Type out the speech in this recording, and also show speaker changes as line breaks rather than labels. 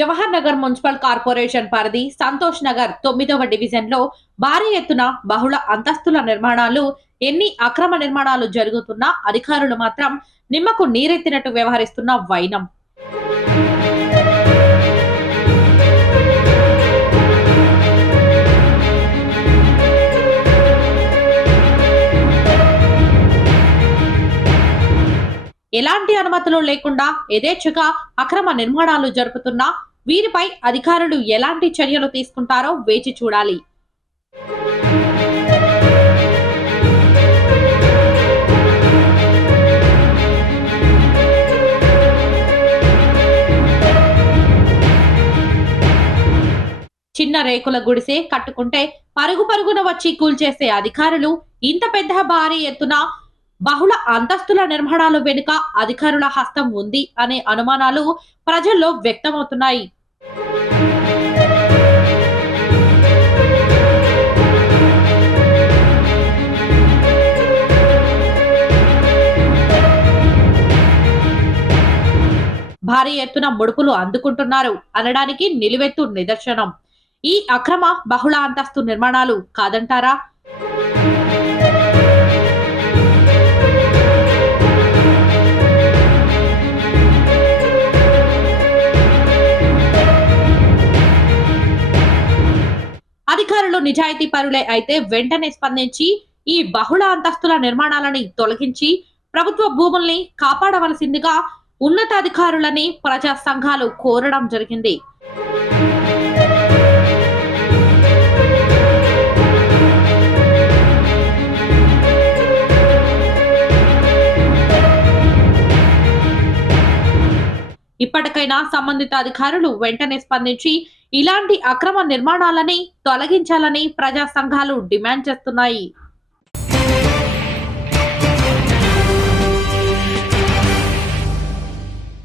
Jawahar Nagar municipal corporation పరిధి సంతోష్ నగర్ తొమ్మిదవ డివిజన్లో భారీ ఎత్తున బహుళ అంతస్తుల నిర్మాణాలు ఎన్ని అక్రమ నిర్మాణాలు జరుగుతున్నా అధికారులు మాత్రం నిమ్మకు నీరెత్తినట్టు వ్యవహరిస్తున్న వైనం. ఎలాంటి అనుమతులు లేకుండా యథేచ్ఛగా అక్రమ నిర్మాణాలు జరుపుతున్నా వీరిపై అధికారులు ఎలాంటి చర్యలు తీసుకుంటారో వేచి చూడాలి. చిన్న రేకుల గుడిసే కట్టుకుంటే పరుగు పరుగున వచ్చి కూల్చేసే అధికారులు ఇంత పెద్ద భారీ ఎత్తున బహుళ అంతస్తుల నిర్మాణాలు వెనుక అధికారుల హస్తం ఉంది అనే అనుమానాలు ప్రజల్లో వ్యక్తమవుతున్నాయి. భారీ ఎత్తున ముడుపులు అందుకుంటున్నారు అనడానికి నిలువెత్తు నిదర్శనం. ఈ అక్రమ బహుళ అంతస్తు నిర్మాణాలు కాదంటారా? అధికారులు నిజాయితీ పరులే అయితే వెంటనే స్పందించి ఈ బహుళ అంతస్తుల నిర్మాణాలని తొలగించి ప్రభుత్వ భూముల్ని కాపాడవలసిందిగా ఉన్నతాధికారులని ప్రజా సంఘాలు కోరడం జరిగింది. ఇప్పటికైనా సంబంధిత అధికారులు వెంటనే స్పందించి ఇలాంటి అక్రమ నిర్మాణాలని తొలగించాలని ప్రజా సంఘాలు డిమాండ్ చేస్తున్నాయి.